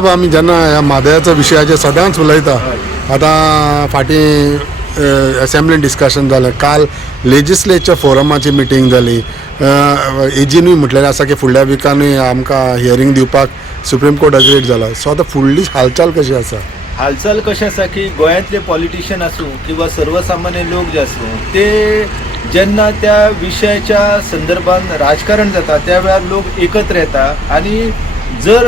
आमी जेन्ना ह्या मादयाच्या विशयाचेर सदांच उलयता. आतां फाटीं असेंब्लीन डिस्कशन जालें, काल लेजिस्लेचर फोरमाची मिटींग जाली. एजीनूय म्हटलेलें आसा की फुडल्या विकानूय आमकां हियरींग दिवपाक सुप्रीम कोर्ट अग्रीड जाला. सो आतां फुडली हालचाल कशी आसा? हालचाल कशी आसा की गोंयांतले पॉलिटिशियन आसूं किंवा सर्वसामान्य लोक जे आसूं ते जेन्ना त्या विशयाच्या संदर्भान राजकारण जाता त्या वेळार लोक एकत्र येता आनी जर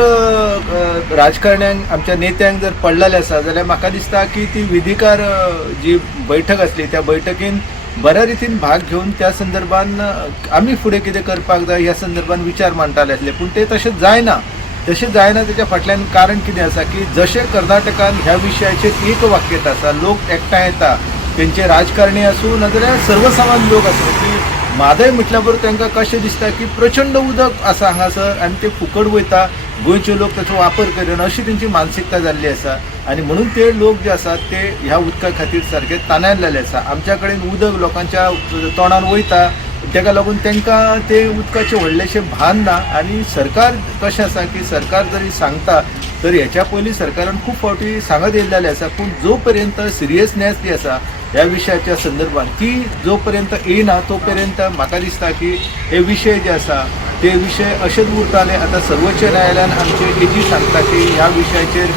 राजकारण्यांक आमच्या नेत्यांक जर पडलेले आसा जाल्यार म्हाका दिसता की ती विधिकार जी बैठक आसली त्या बैठकीन बऱ्या रितीन भाग घेवन त्या संदर्भान आमी फुडें कितें करपाक जाय ह्या संदर्भान विचार मांडटाले आसले. पूण ते तशें जायना. तशें जायना तेच्या फाटल्यान कारण कितें आसा की जशें कर्नाटकान ह्या विशयाचेर एक वाक्यता आसा, लोक एकठांय येता, तेंचे राजकारणी आसूं नाजाल्यार सर्वसामान्य लोक आसूं की म्हादय म्हटल्या बरोबर तांकां कशें दिसता की प्रचंड उदक आसा हांगासर आनी ते फुकट वयता, गोंयचे लोक ताचो वापर करिना अशी तेंची मानसिकता जाल्ली आसा. आनी म्हणून ते लोक जे आसात ते ह्या उदका खातीर सारके तानायल्ले आसा. आमच्या कडेन उदक लोकांच्या तोंडान वयता, ताका लागून तांकां ते उदकाचें व्हडलेशें भान ना. आनी सरकार कशें आसा की सरकार जरी सांगता तर हेच्या पयलीं सरकारान खूब फावटी सांगत येयल्लेलें आसा. पूण जो पर्यंत सिरियसनेस जी आसा ह्या विशयाच्या संदर्भान ती जो पर्यंत येना तो पर्यंत म्हाका दिसता की हे विशय जे आसा ते विशय अशेच उरताले. आतां सर्वोच्च न्यायालयान आमचे एजी सांगता की ह्या विशयाचेर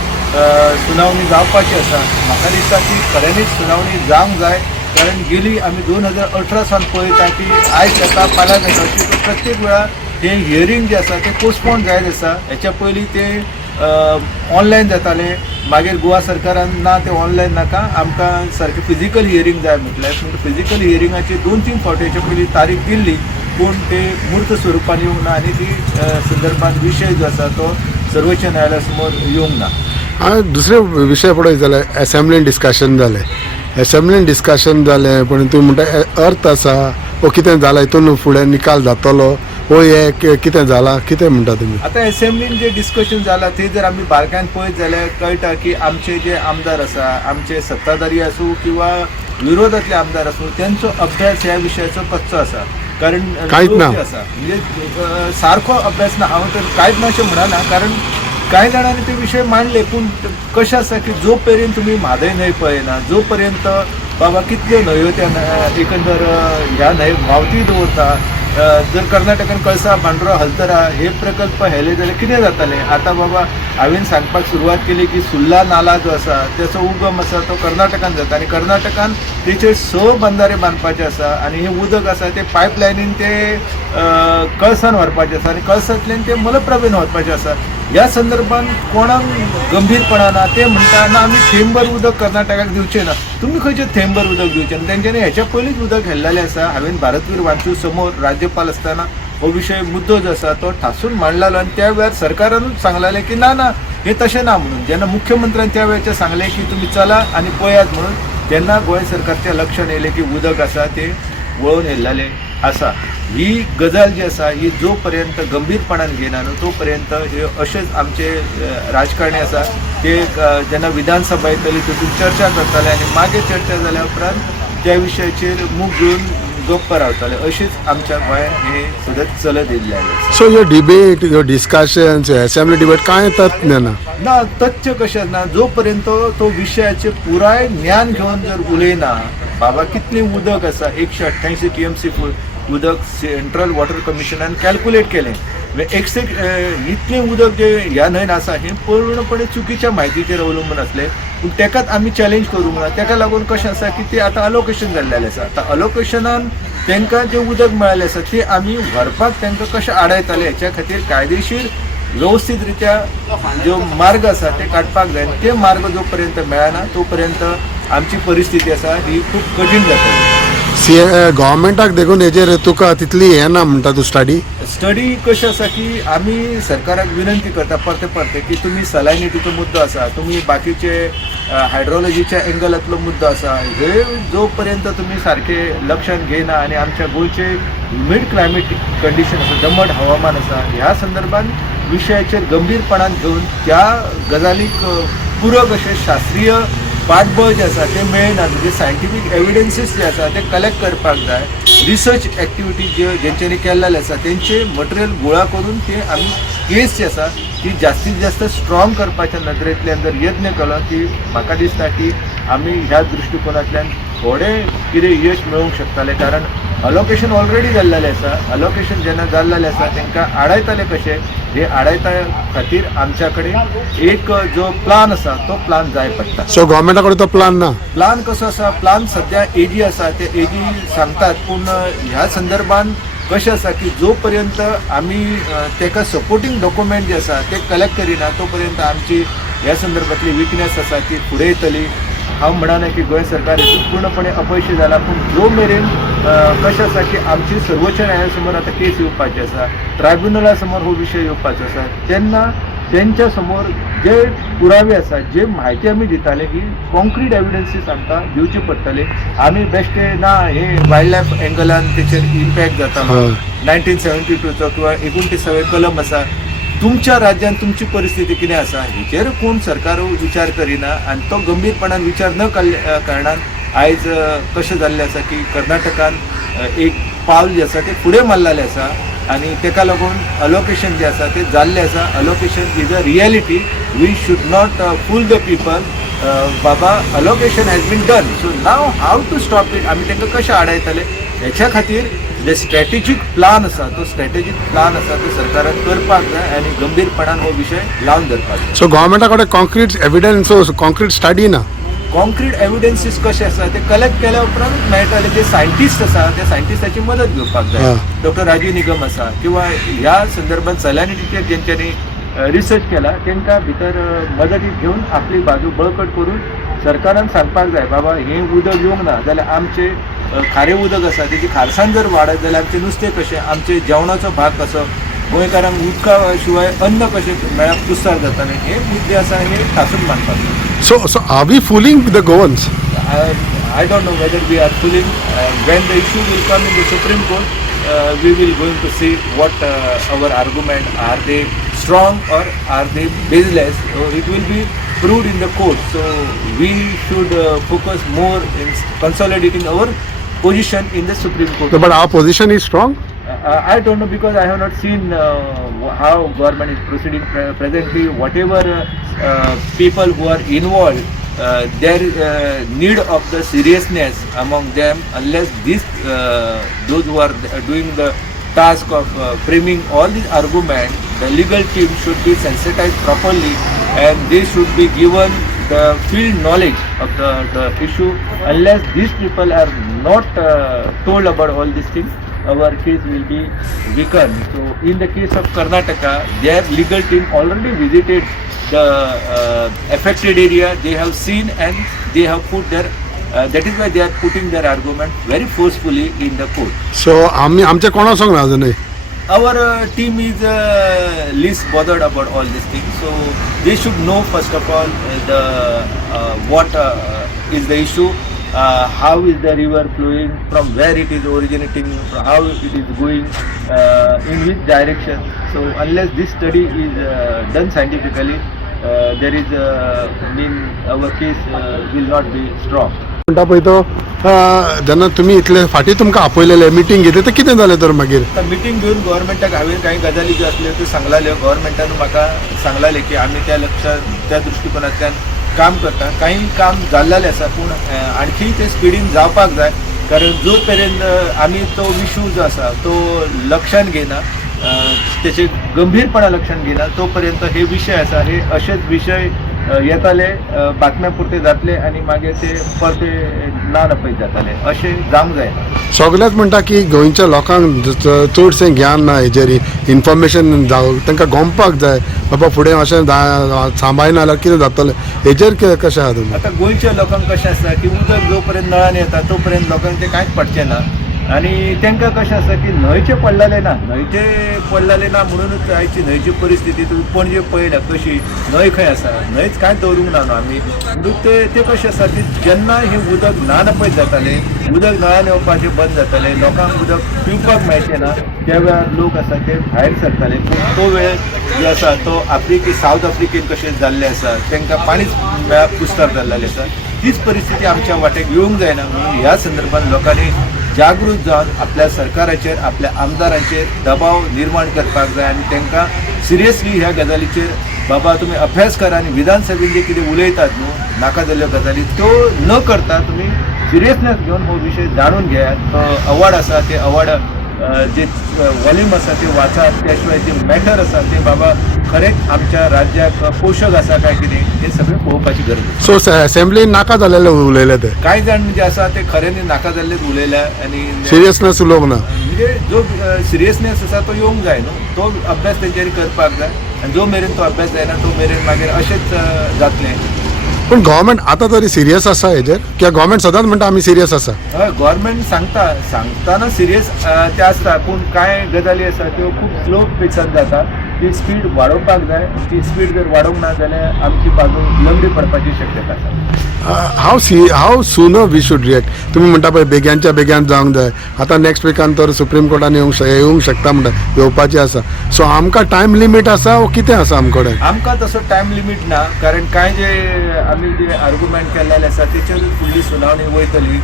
सुनावणी जावपाची आसा. म्हाका दिसता की खऱ्यांनीच सुनावणी जावंक जाय, कारण गेली आमी 2018 सावन पळयता की आयज येता फाल्यां जाता अशी प्रत्येक वेळार हे हियरींग जे आसा ते पोस्टपोन जायत आसा. हेच्या पयलीं ते ऑनलायन जातालें, मागीर गोवा सरकारान ना ते ऑनलायन नाका आमकां सारकें फिजिकल हियरींग जाय म्हटलें. पूण फिजिकल हियरिंगाची 2-3 फावटीच्या पयलीं तारीख दिल्ली पूण ते मूर्त स्वरुपान येवंक ना आनी ती संदर्भात विशय जो आसा तो सर्वोच्च न्यायालया समोर येवंक ना. दुसरे विशय पळय जाल्यार असेंब्लीन डिस्कशन जालें. असेंब्लीन डिस्कशन जालें पूण तुमी म्हणटा अर्थ आसा वो कितें जालां हितून फुडें निकाल जातलो वो हे कितें जालां कितें म्हणटा तुमी? आतां असेंब्लीन जे डिस्कशन जालां ते जर आमी बारकायन पळयत जाल्यार कळटा की आमचे जे आमदार आसा, आमचे सत्ताधारी आसूं किंवा विरोधातले आमदार आसूं त्यांचो अभ्यास ह्या विशयाचो कच्चो आसा. कारण कांयच ना आसा म्हणजे सारको अभ्यास ना. हांव तर कांयच ना अशें म्हणना, कारण कांय जाणांनी ते विशय मांडले. पूण कशें आसा की जो पर्यंत तुमी म्हादय न्हंय पळयना, जो पर्यंत बाबा कितल्यो न्हंयो त्या एकंदर ह्या न्हंयेक व्हांवती दवरता, जर कर्नाटकान कळसा बांद्रो हलतरा हे प्रकल्प हेले जाल्यार कितें जातालें. आतां बाबा हांवें सांगपाक सुरवात केली की सुर्ला नाला जो आसा त्याचो उगम आसा तो कर्नाटकान जाता आनी कर्नाटकान तेचेर 6 बंधारे बांदपाचे आसा आनी हे उदक आसा ते पायपलायनीन ते कळसान व्हरपाचें आसा आनी कळसांतल्यान ते मलप्रभेन व्हरपाचें आसा. ह्या संदर्भान कोणाक गंभीरपणा ना. ते म्हणटा ना आमी थेंबर उदक कर्नाटकाक दिवचें ना. तुमी खंयचें थेंबर उदक दिवचें ना. तेंच्यांनी हेच्या पयलींच उदक हेल्लेलें आसा. हांवें भारतवीर वांचू समोर राज्यपाल आसतना हो विशय मुद्दो जो आसा तो ठासून मांडलेलो आनी त्या वेळार सरकारानूच सांगलेलें की ना ना हे तशें ना म्हणून. जेन्ना मुख्यमंत्र्यान त्या वेळाचेर सांगलें की तुमी चला आनी पळयात म्हणून, तेन्ना गोंय सरकारच्या लक्षांत येयलें की उदक आसा ते वळोवन येयल्लेलें आसा. ही गजाल जी आसा ही जो पर्यंत गंभीरपणान घेयना न्हू तो पर्यंत हे अशेंच आमचे राजकारणी आसा ते जेन्ना विधानसभा येतली तितून चर्चा करताले आनी मागीर चर्चा जाल्या उपरांत त्या विशयाचेर मूग घेवन गप्प रावताले. अशीच आमच्या गोंयांत हे सतत चलत येयल्लें आसा. सो ह्यो डिबेट ह्यो डिस्कशन असेंब्ली डिबेट कांय तथ्य ना तथ्य कशें ना. जो पर्यंत तो विशयाचे पुराय ज्ञान घेवन जर उलयना, बाबा कितलें उदक आसा 188 TMC उदक सेंट्रल वॉटर कमिशनान कॅल्क्युलेट केलें. इतलें उदक जे ह्या न्हंयन आसा हें पूर्णपणे चुकीच्या म्हायतीचेर अवलंबून आसलें. पूण तेकाच आमी चॅलेंज करूंक ना. तेका लागून कशें आसा की ते आतां अलोकेशन जाल्लेलें आसा. आतां अलोकेशनान तांकां जें उदक मेळ्ळेलें आसा तें आमी व्हरपाक तांकां कशें आडायताले हेच्या खातीर कायदेशीर व्यवस्थीत रित्या जो मार्ग आसा ते काडपाक जाय. ते मार्ग जो पर्यंत मेळना तो पर्यंत आमची परिस्थिती आसा ही खूब कठीण जातली. गव्हर्मेंटाक देखून हेजेर तुका तितली हें ना म्हणटा तूं स्टडी कशें आसा की आमी सरकाराक विनंती करता परते की तुमी सलायनिटीचो मुद्दो आसा, तुमी बाकीचे हायड्रोलॉजीच्या एंगलांतलो मुद्दो आसा, हे जो पर्यंत तुमी सारके लक्षांत घेयना आनी आमच्या गोंयचे ह्युमिड क्लायमेटीक कंडिशन आसा, दमट हवामान आसा, ह्या संदर्भान विशयाचेर गंभीरपणान घेवन त्या गजालीक पूरक अशें शास्त्रीय पाठबळ जे आसा ते मेळना. म्हणजे सायंटिफीक एविडन्सीस जे आसा ते कलेक्ट करपाक जाय रिसर्च ॲक्टिविटी जेंच्यांनी केल्लेले आसा तेंचे मटेरियल गोळा करून ते आमी केस जी आसा ती जास्तीत जास्त स्ट्रॉंग करपाच्या नदरेंतल्यान जर यत्न केलो ती म्हाका दिसता की आमी ह्या दृश्टिकोनांतल्यान थोडें कितें यश मेळोवंक शकताले. कारण अलोकेशन ऑलरेडी जाल्लेलें आसा. अलोकेशन जेन्ना जाल्लेलें आसा तांकां आडायताले कशें हे आडायता खातीर आमच्या कडेन एक जो प्लान आसा तो प्लान जाय पडटा. सो गव्हर्मेंटा कडेन तो प्लान ना. प्लान कसो आसा, प्लान सध्या एजी आसा ते एजी सांगतात, पूण ह्या संदर्भान कशें आसा की जो पर्यंत आमी ताका सपोर्टींग डॉक्युमेंट जे आसा ते कलेक्ट करिना तो पर्यंत आमची ह्या संदर्भातली विकनेस आसा ती फुडें येतली. हांव म्हणना की गोंय सरकार हेतून पूर्णपणे अपयशी जाला, पूण जो मेरेन कशें आसा की आमची सर्वोच्च न्यायालया समोर आतां केस येवपाची आसा, ट्रायब्युनला समोर हो विशय येवपाचो आसा, तेन्ना त्यांच्या समोर जे पुरावे आसा, जे म्हायती आमी दिताले ही कॉन्क्रीट एविडन्सीस आमकां दिवचे पडटले. आमी बेश्टे ना हे वायल्ड लायफ एंगलान तेचेर इम्पॅक्ट जाता 1972चो किंवा 29 कलम आसा. तुमच्या राज्यात तुमची परिस्थिती कितें आसा हेचेर कोण सरकार विचार करिना आनी तो गंभीरपणान विचार न कारणान आयज कशें जाल्लें आसा की कर्नाटकान एक पावल जे आसा ते फुडें मारलेलें आसा आनी तेका लागून अलोकेशन जे आसा ते जाल्लें आसा. Allocation is a reality. We should not fool the people. बाबा allocation has been done, so now how to stop it आमी तांकां कशें आडायतले हेच्या खातीर जे स्ट्रॅटेजीक प्लान आसा तो स्ट्रॅटेजीक प्लान आसा तो सरकारान करपाक जाय आनी गंभीरपणान हो विशय लावन धरपाक जाय. सो गव्हर्मेंटा कडेन कॉन्क्रीट एविडन्स कॉन्क्रीट स्टडी ना. कॉन्क्रीट एविडन्सीस कशें आसा ते कलेक्ट केल्या उपरांत मेळटाले. जे सायंटिस्ट आसा त्या सायंटिस्टाची मदत घेवपाक जाय. डॉक्टर राजीव निगम आसा किंवा ह्या संदर्भात सॅलॅनिटीचेर जेंच्यांनी रिसर्च केला तांकां भितर मदतीक घेवन आपली बाजू बळकट करून सरकारान सांगपाक जाय बाबा हें उदक येवंक ना जाल्यार आमचे खारें उदक आसा तेची खारसाण जर वाडत जाल्यार आमचें नुस्तें कशें, आमचे जेवणाचो भाग कसो, गोंयकारांक उदका शिवाय अन्न कशें मेळप कुस्तार जातालें हे मुद्दे आसा हे ठासून मांडपाक जाय. So are we fooling the Goans? I don't know whether we are fooling. When the issue will come in the Supreme Court, we will going to see what our argument, are they strong or are they baseless. It will be proved in the court. So we should focus more in consolidating our position in the Supreme Court. No, but our position is strong. I don't know because I have not seen how government is proceeding presently. Whatever people who are involved, their need of the seriousness among them, unless those who are doing the task of framing all these arguments, the legal team should be sensitized properly and they should be given the field knowledge of the issue. Unless these people are not told about all these things, our case will be weakened. So in the case of Karnataka, their legal team already visited the affected area. They have seen and they have put their that is why they are putting their argument very forcefully in the court. So आमच्या कोणा सांगना अजूनही. Our team is least bothered about all these things. So they should know first of all the what is the issue. How is the river flowing, from where it is originating, how it is going, in which direction. So unless this study is done scientifically, there is our case will not be strong. म्हणटा पळय तो जेन्ना तुमी इतले फाटीं तुमकां आपयलेले meeting घेतली तर कितें जालें तर मागीर. मिटींग घेवन गव्हर्मेंटाक हांवें काही गजाली ज्यो आसल्यो त्यो सांगलाल्यो. गव्हर्मेंटान म्हाका सांगलालें की आमी त्या दृश्टिकोनांतल्यान काम करता. काही काम जाल्लेलें आसा पूण आणखी ते स्पिडीन जावपाक जाय. कारण जो पर्यंत आमी तो इशू जो आसा तो लक्षान घेयना, त्याचे गंभीरपणा लक्षात घेना तो पर्यंत हे विषय आसा हे असेच विषय येताले, बातम्या पुरते जातले आणि मागीर ते परते ना नपयत जाताले अशें जावंक जायना. सगळेच म्हणटा की गोंयच्या लोकांक चडशें ज्ञान ना हेजेर, इन्फॉर्मेशन तांकां गोमपाक जाय बाबा फुडें अशें सांबाळना जाल्यार कितें जातलें हेजेर कशें आहा तुमी. आतां गोंयच्या लोकांक कशें आसा की उदक जो पर्यंत नळान येता तो पर्यंत लोकांक तें कांयच पडचें ना आणि तांकां कशें आसा की न्हंयचे पडलेले ना म्हणूनच आयची न्हंयची परिस्थिती तुम्ही पणजे पळयल्या कशी, न्हंय खंय आसा, न्हंयच कांय दवरूंक ना न्हू आमी. म्हणून ते कशें आसा की जेन्ना हें उदक ना नपयत जातालें, उदक नळान येवपाचें बंद जातालें, लोकांक उदक पिवपाक मेळचें ना, त्या वेळार लोक आसा ते भायर सरताले. पूण तो वेळ जो आसा तो सावथ आफ्रिकेन कशें जाल्लें आसा, तांकां पाणीच मेळप कुस्तार जाल्लें आसा. तीच परिस्थिती आमच्या वाटेक येवंक जायना. म्हणून ह्या संदर्भात लोकांनी जागृत जावन आपल्या सरकाराचेर आपल्या आमदारांचेर दबाव निर्माण करपाक जाय आनी तांकां सिरियसली ह्या गजालीचेर बाबा तुमी अभ्यास करा आनी विधानसभेन जे कितें उलयतात न्हू नाका जाल्ल्यो गजाली त्यो न करता तुमी सिरियसनेस घेवन हो विशय जाणून घेयात. तो अवॉर्ड आसा ते अवॉर्ड जे वॉल्यूम आसा ते वाचात, त्या शिवाय जे मॅटर आसा ते बाबा खरेंच आमच्या राज्याक पोशक आसा काय कितें हे सगळें पळोवपाची गरज आसा. सो असेंब्लीन नाका जाल्ले उलयले ते कांय जाण जे आसा ते खऱ्यांनी नाका जाल्लेच उलयल्या आनी सिरियसनेस उलोवंक ना. म्हणजे जो सिरियसनेस आसा तो येवंक जाय न्हू, तो अभ्यास तेंच्यांनी करपाक जाय आनी जो मेरेन तो अभ्यास जायना तो मेरेन मागीर अशेंच जातलें. पूण गव्हर्मेंट आतां तरी सिरियस आसा हेजेर कित्याक गव्हर्मेंट सदांच म्हणटा आमी सिरियस आसा. हय गोवोरमेंट सांगताना सिरियस ते आसता पूण कांय गजाली आसा त्यो खूब स्लो पेसान जाता. ती स्पीड वाडोवपाक जाय. ती स्पीड जर वाडोवंक ना जाल्यार आमची बाजू लंगडी पडपाची शक्यता आसा. हाव सुनो वी शूड रिएक्ट. तुमी म्हणटा पळय बेग्यानच्या बेग्यान जावंक जाय. आतां नेक्स्ट विकान तर सुप्रीम कोर्टान येवंक शकता म्हणटा येवपाचें आसा. सो आमकां टायम लिमीट आसा वो कितें आसा आमचे कडेन? आमकां तसो टायम लिमीट ना कारण कांय जे आमी जे आर्ग्युमेंट केल्लेले आसा तेचेर फुडली सुनावणी वयतली.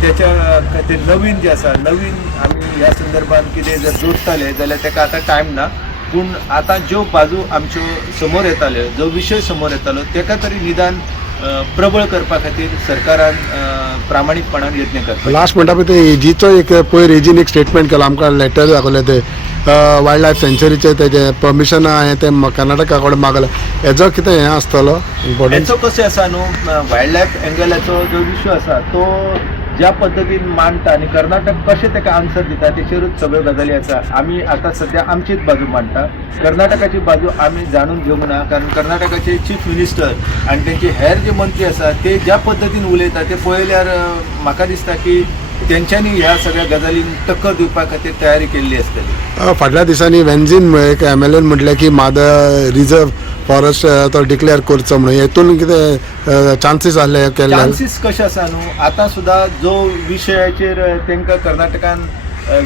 त्याच्या ते नवीन जे आसा नवीन आमी ह्या संदर्भात कितें जर जोडटले जाल्यार ताका आतां टायम ना. पूण आतां ज्यो बाजू आमच्यो समोर येताल्यो जो विशय समोर येतालो ताका तरी निदान प्रबळ करपा खातीर सरकारान प्रामाणीकपणान यत्न करता. लास्ट म्हणटा पळय ते एजीचो एक पयर एजीन एक स्टेटमेंट केलो आमकां लेटर दाखयलें ते वायल्ड लायफ सँच्युरीचें तेजें परमिशन हांवें तें कर्नाटका कडेन मागलें. हेजो कितें हें आसतलो इम्पॉर्टंट? हेचो कशें आसा न्हू वायल्ड लायफ एंगलाचो जो विशय आसा तो ज्या पद्दतीन मांडटा आनी कर्नाटक कशें ताका आन्सर दिता तेचेरूच सगळ्यो गजाली आसा. आमी आतां सद्या आमचीच बाजू मांडटा. कर्नाटकाची बाजू आमी जाणून घेवंक ना कारण कर्नाटकाचे चीफ मिनिस्टर आनी तेंचे हेर जे मंत्री आसा ते ज्या पद्दतीन उलयता ते पळयल्यार म्हाका दिसता की तेंच्यांनी ह्या सगळ्या गजालींक टक्कर दिवपा खातीर तयारी केल्ली आसतली. फाटल्या दिसांनी वेन्झीन एक MLAन म्हटलें की म्हादा रिजर्व फॉरेस्ट तो डिक्लेअर करचो म्हणून हेतून कितें चान्सीस आहले केल्ले? चान्सीस कशें आसा न्हू आतां सुद्दां जो विशयाचेर तांकां कर्नाटकान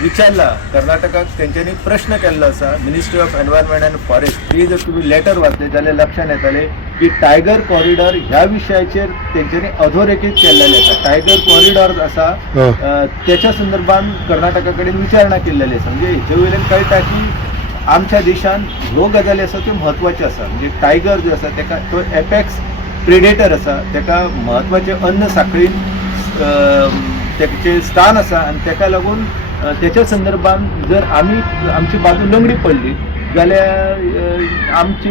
विचारला कर्नाटकाक तेंच्यांनी प्रश्न केल्लो आसा ministry of environment and forest ती जर तुमी लेटर वाचले जाल्यार लक्षांत येतलें की टायगर कॉरिडॉर ह्या विशयाचेर तेंच्यांनी अधोरेखीत केल्लेले आसा. टायगर कॉरिडॉर आसा त्याच्या संदर्भान कर्नाटका कडेन विचारणा केल्लेली आसा. म्हणजे हेचे वयल्यान कळटा की आमच्या देशान ह्यो गजाली आसा त्यो म्हत्वाच्यो आसा. म्हणजे टायगर जो आसा ताका तो एपेक्स प्रेडेटर आसा ताका म्हत्वाचे अन्न साखळीन तेचे स्थान आसा आनी ताका लागून त्याच्या संदर्भान जर आमची बाजू लंगडी पडली जाल्यार आमची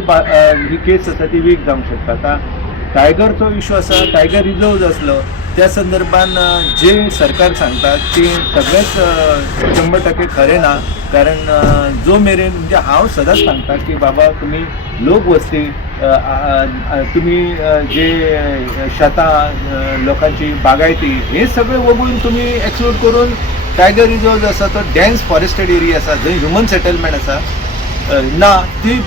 ही केस आसा ती वीक जावंक शकता. आतां टायगरचो इशू आसा टायगर रिजर्व आसलो त्या संदर्भान जे सरकार सांगता ते सगळेच 100% खरें ना. कारण जो मेरेन म्हणजे हांव सदांच सांगता की बाबा तुमी लोक वस्ती तुमी जे शेतां लोकांची बागायती हे सगळे वगळून तुमी एक्सक्लूड करून टायगर रिजर्व जो आसा तो डेन्स फॉरेस्टेड एरिया आसा जंय ह्युमन सेटलमेंट आसा ना ती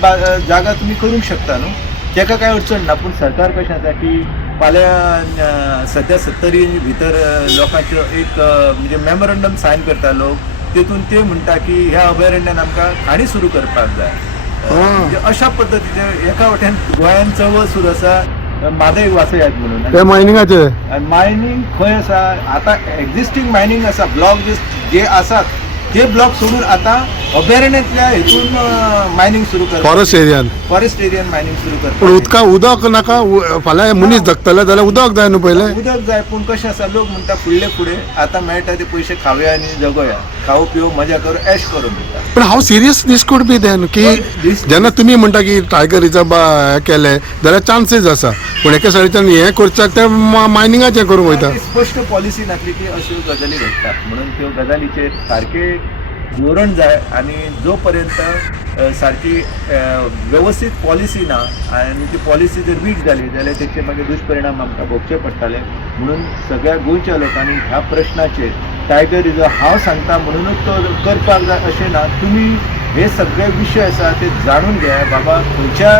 जागा तुमी करूंक शकता न्हू. ताका कांय अडचण ना. पूण सरकार कशें आसा की फाल्यां सद्या 70 भितर लोकांचो एक म्हणजे मेमोरंडम सायन करता लोक तेतून ते म्हणटा की ह्या अभयारण्यान आमकां खाणी सुरू करपाक जाय. म्हणजे अशा पद्दतीचे एका वटेन गोंयान चळवळ सुरू आसा म्हादय वाचयात म्हणून. ते मायनिंगाचे मायनिंग खंय आसा आतां एक्झिस्टींग मायनिंग आसा ब्लॉक जे आसात ते ब्लॉक सोडून आतां अभयारण्यातल्या हेतून मायनिंग सुरू करता. फॉरेस्ट एरियान मायनिंग सुरू करता. पूण उदक नाका फाल्यां मनीस जगतले जाल्यार उदक जाय न्हू पयलें. उदक जाय पूण कशें आसा लोक म्हणटा फुडें आतां मेळटा ते पयशे खावया आनी जगोया खावं पिवं मजा करूं ऐश करूं म्हणटा. पण हांव serious this could be then की जेन्ना तुमी म्हणटा की टायगर रिजर्व केले जाल्यार चान्सीस आसा पूण एके सायडीच्यान हें करच्याक ते मायनिंगाचें करूंक वयता. स्पश्ट पॉलिसी नासली की अश्यो गजाली घडटा म्हणून त्यो गजालीचेर सारके धोरण जाय आनी जो पर्यंत सारकी व्यवस्थीत पॉलिसी ना आनी ती पॉलिसी जर वीक जाली जाल्यार तेचे मागीर दुश्परिणाम आमकां भोगचे पडटले. म्हणून सगळ्या गोंयच्या लोकांनी ह्या प्रश्नाचेर टायगर रिजर्व हांव सांगता म्हणूनच तो करपाक जाय अशें ना. तुमी हे सगळे विशय आसा ते जाणून घ्या बाबा खंयच्या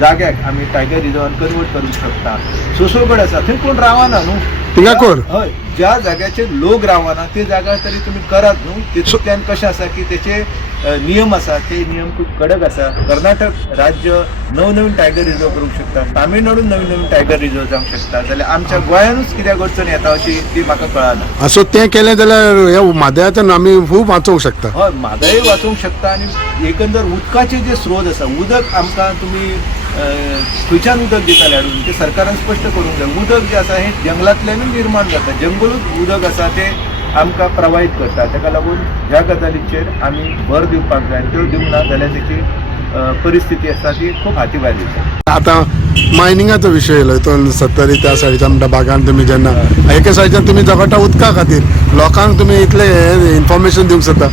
जाग्याक आमी टायगर रिजर्वान कन्वर्ट करूंक शकता. सोसोगड आसा थंय कोण रावना न्हू थिंगा कर. हय ज्या जाग्याचेर लोक रावना ते जागा तरी तुमी करात न्हू. तेतूंतल्यान कशें आसा की तेचे नियम आसा ते नियम खूब कडक आसा. कर्नाटक राज्य नवनवीन टायगर रिझर्व करूंक शकता, तामिळनाडून नवीन टायगर रिझर्व जावंक शकता, जाल्यार आमच्या गोंयानूच कित्याक अडचण येता अशी ती म्हाका कळना. असो तें केलें जाल्यार ह्या म्हादयाचें आमी खूब वाचोवंक शकता. हय, म्हादय वाचोवंक शकता आनी एकंदर उदकाचे जे स्रोत आसा, उदक आमकां तुमी खंयच्यान उदक दिताले हाडून ते सरकारान स्पश्ट करूंक जाय. उदक जें आसा हें जंगलांतल्यानूच निर्माण जाता, जंगलूच उदक आसा तें आमकां प्रवाहीत करता. ताका लागून ह्या गजालीचेर आमी भर दिवपाक जाय. त्यो दिवंक ना जाल्यार तेची परिस्थिती आसा ती खूब हातीभायर येता. आतां मायनिंगाचो विशय येयलो हितून 70 त्या सायडीच्या म्हणटा भागान तुमी जेन्ना एके सायडीच्यान तुमी झगडटा उदका खातीर लोकांक तुमी इतले इन्फॉर्मेशन दिवंक सोदता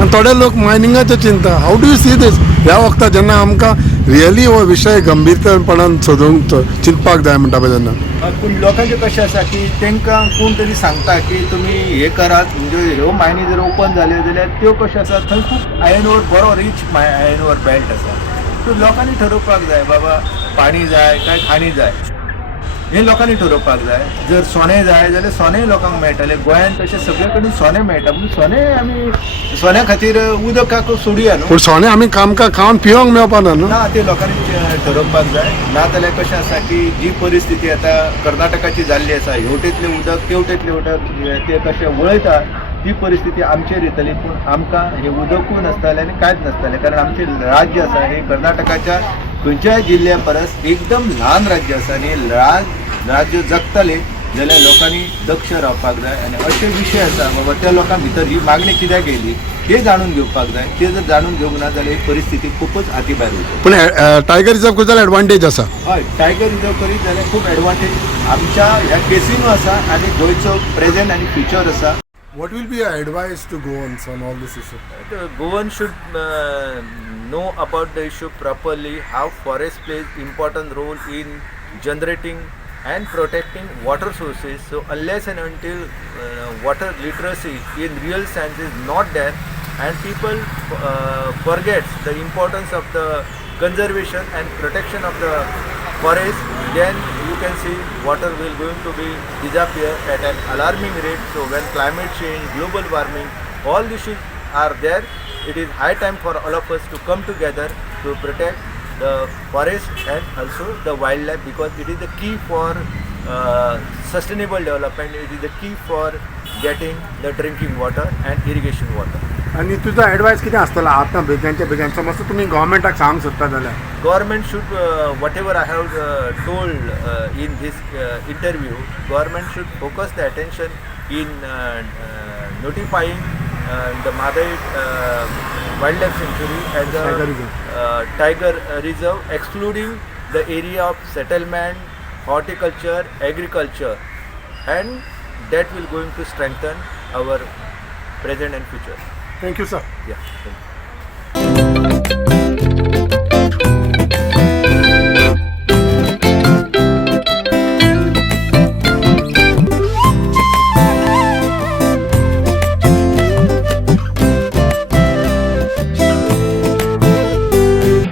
आनी थोडे लोक मायनिंगाचें चिंता. हाऊ डू यू सी दीस ह्या वखदार जेन्ना आमकां रियली हो विशय गंभीरपणान सोदूंक चिंतपाक जाय म्हणटा पळय जेन्ना पूण लोकांचें कशें आसा की तांकां कोण तरी सांगता की तुमी हे करात, म्हणजे ह्यो मायनी जर ओपन जाल्यो जाल्यार त्यो कश्यो आसा थंय खूब आयर्न ओर बरो रीच आयर्न ओर बेल्ट आसा. सो लोकांनी ठरोवपाक जाय बाबा पाणी जाय काय खाणी जाय हे लोकांनी ठरोवपाक जाय. जर सोने जाय जाल्यार सोनेय लोकांक मेळटलें. गोंयांत तशें सगळे कडेन सोने मेळटा पूण सोने आमी सोन्या खातीर उदकाक सोडुया न्हू. पूण सोने आमी आमकां खावन पिवंक मेळपा ना न्हू. ना ते लोकांनी ठरोवपाक जाय. ना जाल्यार कशें आसा की जी परिस्थिती आतां कर्नाटकाची जाल्ली आसा, हेवटेंतलें उदक तेवटेंतलें उदक ते कशें वळयता ती परिस्थिती आमचेर येतली. पूण आमकां हे उदकूय नासतालें आनी कांयच नासतालें, कारण आमचें राज्य आसा हे कर्नाटकाच्या खंयच्याय जिल्ल्या परस एकदम ल्हान राज्य आसा आनी राज्य जगतलें जाल्यार लोकांनी दक्ष रावपाक जाय. आनी अशे विशय आसा बाबा त्या लोकां भितर ही मागणी कित्याक येयली ते जाणून घेवपाक जाय. ते जर जाणून घेवंक ना जाल्यार ही परिस्थिती खूपच हातीभायर वयता. पूण टायगर रिझर्व करता जाल्यार एडवांटेज आसा. हय, टायगर रिझर्व करीत जाल्यार खूब एडवांटेज आमच्या ह्या केसीनूय आसा आनी गोंयचो प्रेझेंट आनी फ्युचर आसा. What will be your advice to Goans on all this issue? The Goan should know about the issue properly, how forest plays important role in generating and protecting water sources. So unless and until water literacy in real sense is not there and people forgets the importance of the conservation and protection of the forest, then you can see water will going to be disappear at an alarming rate. So when climate change, global warming, all the issues are there, it is high time for all of us to come together to protect the forest and also the wildlife, because it is the key for sustainable development. It is the key for getting the drinking water and irrigation water. आनी तुजो advice कितें आसतलो आतां भुरग्यांच्या भुरग्यांक समज तुमी गव्हर्मेंटाक सांग सोदता जाल्यार Government should, whatever I have told in this interview, government should focus the attention in notifying the Madai Wildlife Sanctuary as a tiger reserve, excluding the area of settlement, horticulture, agriculture, and that will going to strengthen our present and future. Thank you sir. Yeah. Thank you.